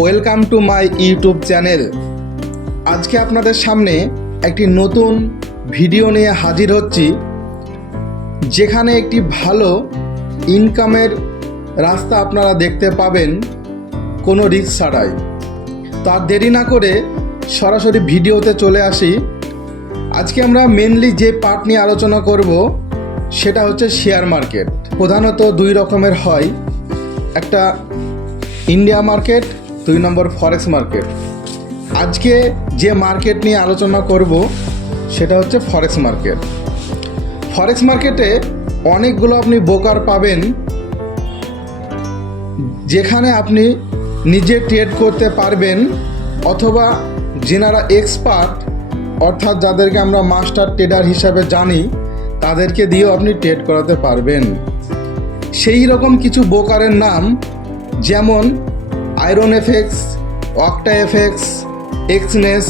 Welcome to my YouTube channel. আজকে আপনাদের সামনে একটি নতুন ভিডিও নিয়ে হাজির হচ্ছি, যেখানে একটি ভালো ইনকামের রাস্তা আপনারা দেখতে পাবেন কোনো রিস্ক ছাড়াই। তার দেরি না করে সরাসরি ভিডিওতে চলে আসি। আজকে আমরা মেনলি যে পার্ট নিয়ে আলোচনা করব সেটা হচ্ছে শেয়ার মার্কেট। প্রধানত দুই রকমের হয়, একটা ইন্ডিয়া মার্কেট, 2 নম্বর ফরেক্স মার্কেট। আজকে যে মার্কেট নিয়ে আলোচনা করব সেটা হচ্ছে ফরেক্স মার্কেট। ফরেক্স মার্কেটে অনেকগুলো আপনি ব্রোকার পাবেন, যেখানে আপনি নিজে ট্রেড করতে পারবেন, অথবা যেনারা এক্সপার্ট অর্থাৎ যাদেরকে আমরা মাস্টার ট্রেডার হিসাবে জানি তাদেরকে দিয়েও আপনি ট্রেড করাতে পারবেন। সেই রকম কিছু ব্রোকারের নাম যেমন Iron FX, Octa FX, Exness,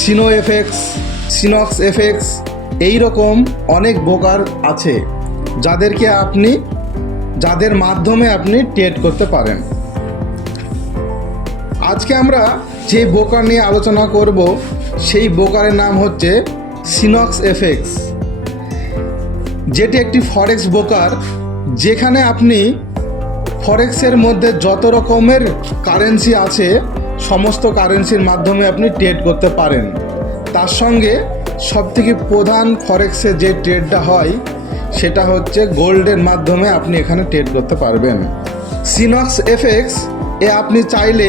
Sino FX, Synx FX, এই রকম অনেক ব্রোকার আছে যাদের মাধ্যমে আপনি ট্রেড করতে পারেন। আজকে আমরা যে ব্রোকার নিয়ে আলোচনা করব সেই ব্রোকারের নাম হচ্ছে সিনক্স এফএক্স, যেটি একটি ফরেক্স ব্রোকার, যেখানে আপনি ফরেক্সের মধ্যে যত রকমের কারেন্সি আছে সমস্ত কারেন্সির মাধ্যমে আপনি ট্রেড করতে পারেন। তার সঙ্গে সবথেকে প্রধান ফরেক্সে যে ট্রেডটা হয় সেটা হচ্ছে গোল্ডের মাধ্যমে আপনি এখানে ট্রেড করতে পারবেন। সিনক্স এফএক্স এ আপনি চাইলে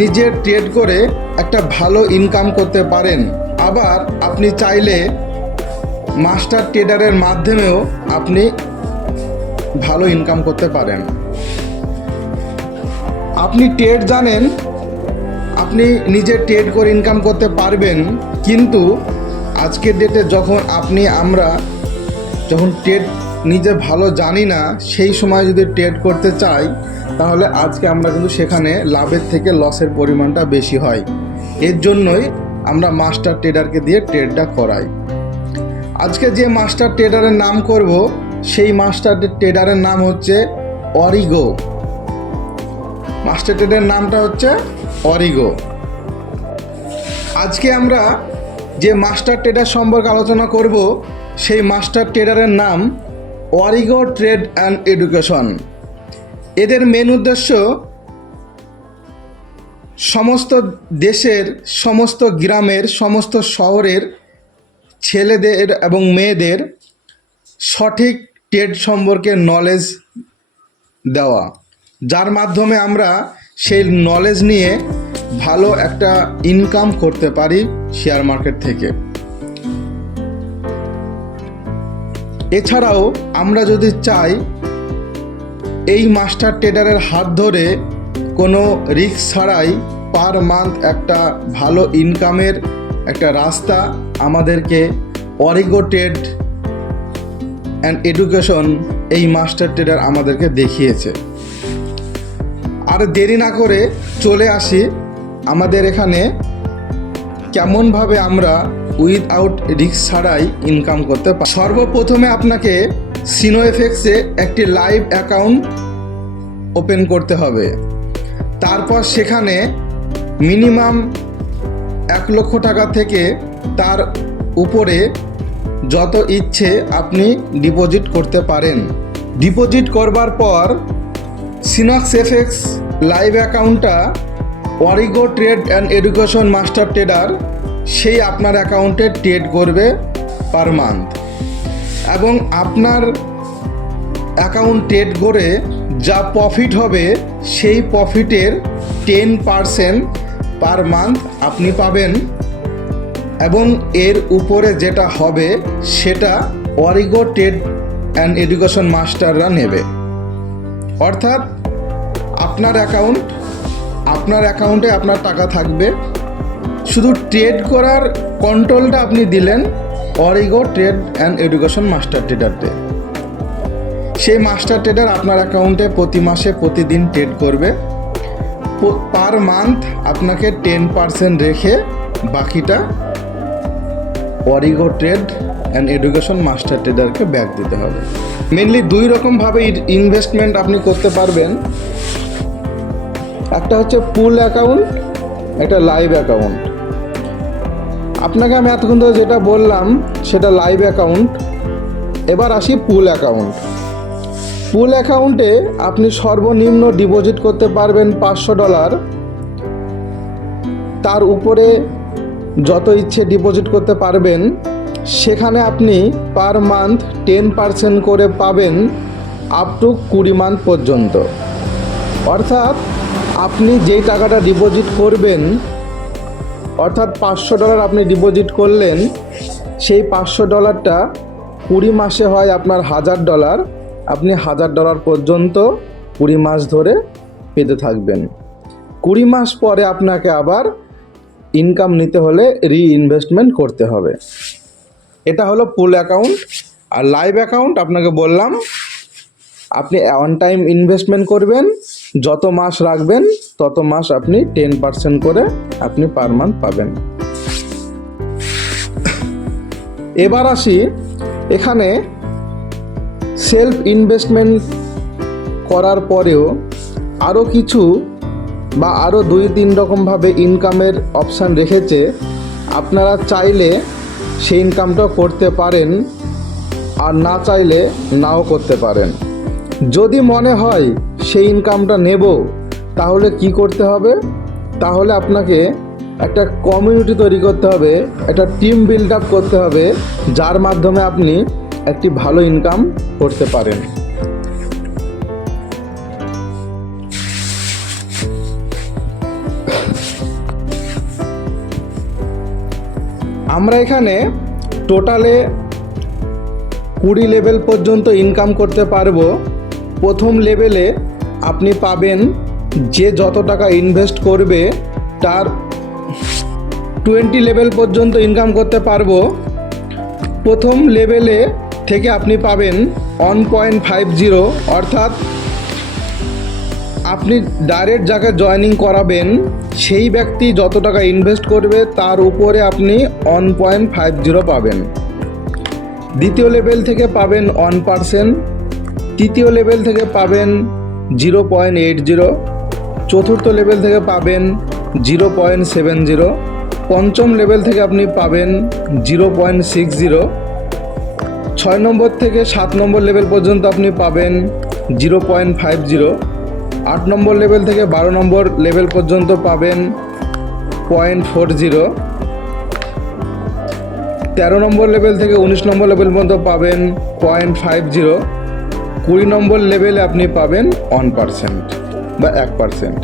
নিজে ট্রেড করে একটা ভালো ইনকাম করতে পারেন, আবার আপনি চাইলে মাস্টার ট্রেডারের মাধ্যমেও আপনি ভালো ইনকাম করতে পারেন। আপনি ট্রেড জানেন, আপনি নিজে ট্রেড করে ইনকাম করতে পারবেন, কিন্তু আজকের ডেটে আমরা যখন ট্রেড নিজে ভালো জানি না, সেই সময় যদি ট্রেড করতে চাই তাহলে আজকে আমরা কিন্তু সেখানে লাভের থেকে লসের পরিমাণটা বেশি হয়। এর জন্যই আমরা মাস্টার ট্রেডারকে দিয়ে ট্রেডটা করাই। আজকে যে মাস্টার ট্রেডারের নাম করব সেই মাস্টার ট্রেডারের নাম হচ্ছে অরিগো। মাস্টার ট্রেডারের নামটা হচ্ছে অরিগো। আজকে আমরা যে মাস্টার ট্রেডার সম্পর্কে আলোচনা করব সেই মাস্টার ট্রেডারের নাম অরিগো ট্রেড অ্যান্ড এডুকেশন। এদের মেন উদ্দেশ্য সমস্ত দেশের, সমস্ত গ্রামের, সমস্ত শহরের ছেলেদের এবং মেয়েদের সঠিক ট্রেড সম্পর্কে নলেজ দেওয়া, যার মাধ্যমে আমরা সেই নলেজ নিয়ে ভালো একটা ইনকাম করতে পারি শেয়ার মার্কেট থেকে। এছাড়াও আমরা যদি চাই এই মাস্টার ট্রেডারের হাত ধরে কোনো রিস্ক ছাড়াই পার মান্থ একটা ভালো ইনকামের একটা রাস্তা আমাদেরকে অরিগো ট্রেড অ্যান্ড এডুকেশন এই মাস্টার ট্রেডার আমাদেরকে দেখিয়েছে। আর দেরি না করে চলে আসি আমাদের এখানে কেমনভাবে আমরা উইথআউট রিস্ক ছাড়াই ইনকাম করতে পারি। সর্বপ্রথমে আপনাকে সিনো এফএক্সে একটি লাইভ অ্যাকাউন্ট ওপেন করতে হবে। তারপর সেখানে মিনিমাম 1 লক্ষ টাকা থেকে তার উপরে যত ইচ্ছে আপনি ডিপোজিট করতে পারেন। ডিপোজিট করবার পর সিনক্স এফএক্স লাইভ অ্যাকাউন্টটা Origo trade and education master trader সেই আপনার অ্যাকাউন্টে ট্রেড করবে পার মান্থ, এবং আপনার অ্যাকাউন্ট ট্রেড করে যা প্রফিট হবে সেই প্রফিটের 10% পার মান্থ আপনি পাবেন, এবং এর উপরে যেটা হবে সেটা অরিগো ট্রেড অ্যান্ড এডুকেশন মাস্টাররা নেবে। অর্থাৎ আপনার অ্যাকাউন্টে আপনার টাকা থাকবে, শুধু ট্রেড করার কন্ট্রোলটা আপনি দিলেন অরিগো ট্রেড অ্যান্ড এডুকেশন মাস্টার ট্রেডারকে। সেই মাস্টার ট্রেডার আপনার অ্যাকাউন্টে প্রতি মাসে প্রতিদিন ট্রেড করবে। পার মান্থ আপনাকে 10% রেখে বাকিটা Origo trade and education master ট্রেডারকে ব্যাক দিতে হবে। মেনলি 2 রকমভাবে ইনভেস্টমেন্ট আপনি করতে পারবেন। একটা হচ্ছে পুল অ্যাকাউন্ট, একটা লাইভ অ্যাকাউন্ট। আপনাকে আমি এতক্ষণ ধরে যেটা বললাম সেটা লাইভ অ্যাকাউন্ট। এবার আসি পুল অ্যাকাউন্ট। পুল অ্যাকাউন্টে আপনি সর্বনিম্ন ডিপোজিট করতে পারবেন $500। তার উপরে যত ইচ্ছে ডিপোজিট করতে পারবেন। সেখানে আপনি পার মান্থ 10% করে পাবেন আপ টু 20 মান্থ পর্যন্ত। অর্থাৎ আপনি যেই টাকাটা ডিপোজিট করবেন, অর্থাৎ $500 আপনি ডিপোজিট করলেন, সেই $500টা 20 মাসে হয় আপনার $1000। আপনি $1000 পর্যন্ত 20 মাস ধরে পেতে থাকবেন। 20 মাস পরে আপনাকে আবার ইনকাম নিতে হলে রিইনভেস্টমেন্ট করতে হবে। এটা হলো পুল অ্যাকাউন্ট। আর লাইভ অ্যাকাউন্ট আপনাকে বললাম, আপনি অন টাইম ইনভেস্টমেন্ট করবেন, যত মাস রাখবেন তত মাস আপনি 10% করে আপনি পার মান্থ পাবেন। এবার আসি, এখানে সেলফ ইনভেস্টমেন্ট করার পরেও আরও কিছু বা আরও 2-3 রকমভাবে ইনকামের অপশান রেখেছে। আপনারা চাইলে সেই ইনকামটা করতে পারেন, আর না চাইলে নাও করতে পারেন। যদি মনে হয় সেই ইনকামটা নেব, তাহলে কি করতে হবে? তাহলে আপনাকে একটা কমিউনিটি তৈরি করতে হবে, একটা টিম বিল্ড আপ করতে হবে, যার মাধ্যমে আপনি একটি ভালো ইনকাম করতে পারেন। আমরা এখানে টোটালে 20 লেভেল পর্যন্ত ইনকাম করতে পারবো। প্রথম লেভেলে আপনি পাবেন, যে যত টাকা ইনভেস্ট করবে তার 20 লেভেল পর্যন্ত ইনকাম করতে পারবো। প্রথম লেভেলে থেকে আপনি পাবেন 1.50, অর্থাৎ আপনি ডাইরেক্ট যাকে জয়েনিং করাবেন সেই ব্যক্তি যত টাকা ইনভেস্ট করবে তার উপরে আপনি 1.50 পাবেন। দ্বিতীয় লেভেল থেকে পাবেন 1%, তৃতীয় লেভেল থেকে পাবেন 0.80, চতুর্থ লেভেল থেকে পাবেন 0.70, পঞ্চম লেভেল থেকে আপনি পাবেন 0.60, 6 নম্বর থেকে 7 নম্বর লেভেল পর্যন্ত আপনি পাবেন 0.50, 8 নম্বর লেভেল থেকে 12 নম্বর লেভেল পর্যন্ত পাবেন 0.40, 13 নম্বর লেভেল থেকে 19 নম্বর লেভেল পর্যন্ত পাবেন 0.50, 20 নম্বর লেভেলে আপনি পাবেন 1% বা 1%।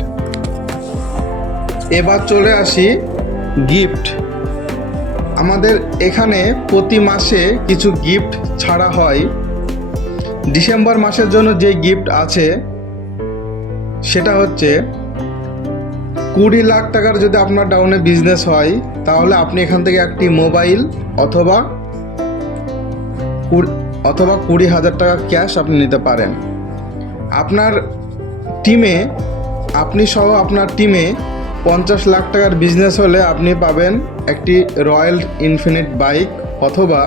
এবার চলে আসি গিফট। আমাদের এখানে প্রতি মাসে কিছু গিফট ছাড়া হয়। ডিসেম্বর মাসের জন্য যে গিফট আছে সেটা হচ্ছে 20 লাখ টাকার যদি আপনার ডাউনে বিজনেস হয়, তাহলে আপনি এখান থেকে একটি মোবাইল অথবা 20,000 টাকা ক্যাশ আপনি নিতে পারেন। আপনার টিমে, আপনি সহ আপনার টিমে 50 লাখ টাকার বিজনেস হলে আপনি পাবেন একটি রয়্যাল ইনফিনিট বাইক অথবা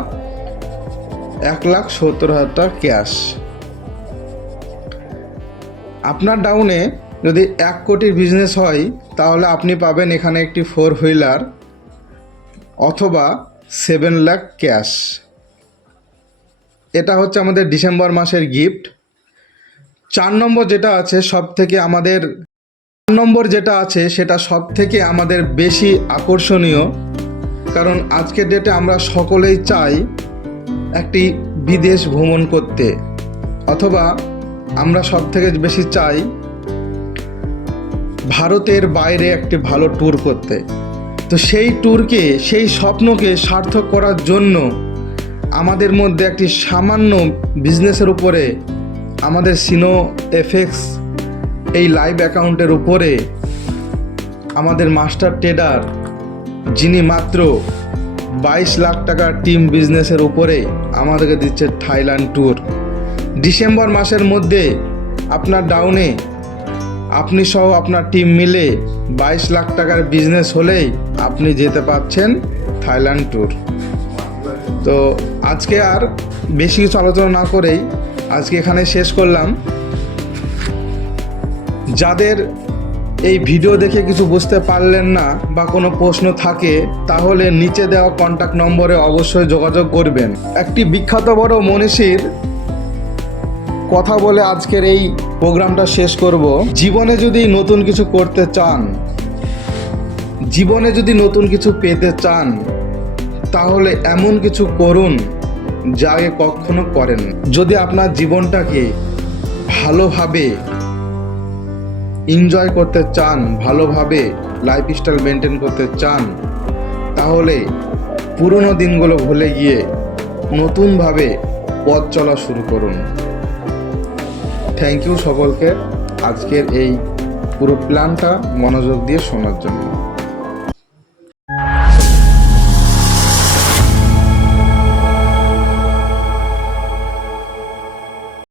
1,70,000 টাকা ক্যাশ। আপনার ডাউনে যদি 1 কোটির বিজনেস হয়, তাহলে আপনি পাবেন এখানে একটি 4 হুইলার অথবা 7 লাখ ক্যাশ। এটা হচ্ছে আমাদের ডিসেম্বর মাসের গিফট। 4 নম্বর যেটা আছে সেটা সব থেকে আমাদের বেশি আকর্ষণীয়, কারণ আজকের ডেটে আমরা সকলেই চাই একটি বিদেশ ভ্রমণ করতে, অথবা আমরা সব থেকে বেশি চাই ভারতের বাইরে একটি ভালো ট্যুর করতে। তো সেই ট্যুরকে, সেই স্বপ্নকে সার্থক করার জন্য আমাদের মধ্যে একটি সামান্য বিজনেসের উপরে, আমাদের সিনো এফএক্স এই লাইভ অ্যাকাউন্টের উপরে আমাদের মাস্টার ট্রেডার, যিনি মাত্র 22 লাখ টাকার টিম বিজনেসের উপরে আমাদেরকে দিচ্ছে থাইল্যান্ড ট্যুর। ডিসেম্বর মাসের মধ্যে আপনার ডাউনে আপনি সহ আপনার টিম মিলে 22 লাখ টাকার বিজনেস হলেই আপনি যেতে পারছেন থাইল্যান্ড ট্যুর। তো আজকে আর বেশি কিছু আলোচনা না করেই আজকে এখানে শেষ করলাম। যাদের এই ভিডিও দেখে কিছু বুঝতে পারলেন না বা কোনো প্রশ্ন থাকে তাহলে নিচে দেওয়া কন্ট্যাক্ট নম্বরে অবশ্যই যোগাযোগ করবেন। একটি বিখ্যাত বড় মনীষীর কথা বলে আজকের এই প্রোগ্রামটা শেষ করব। জীবনে যদি নতুন কিছু করতে চান, জীবনে যদি নতুন কিছু পেতে চান, তাহলে এমন কিছু করুন যা আগে কখনো করেন। যদি আপনার জীবনটাকে ভালোভাবে এনজয় করতে চান, ভালোভাবে লাইফস্টাইল মেনটেন করতে চান, তাহলে পুরনো দিনগুলো ভুলে গিয়ে নতুনভাবে পথ চলা শুরু করুন। থ্যাংক ইউ সকলকে আজকের এই পুরো প্ল্যানটা মনোযোগ দিয়ে শোনার জন্য।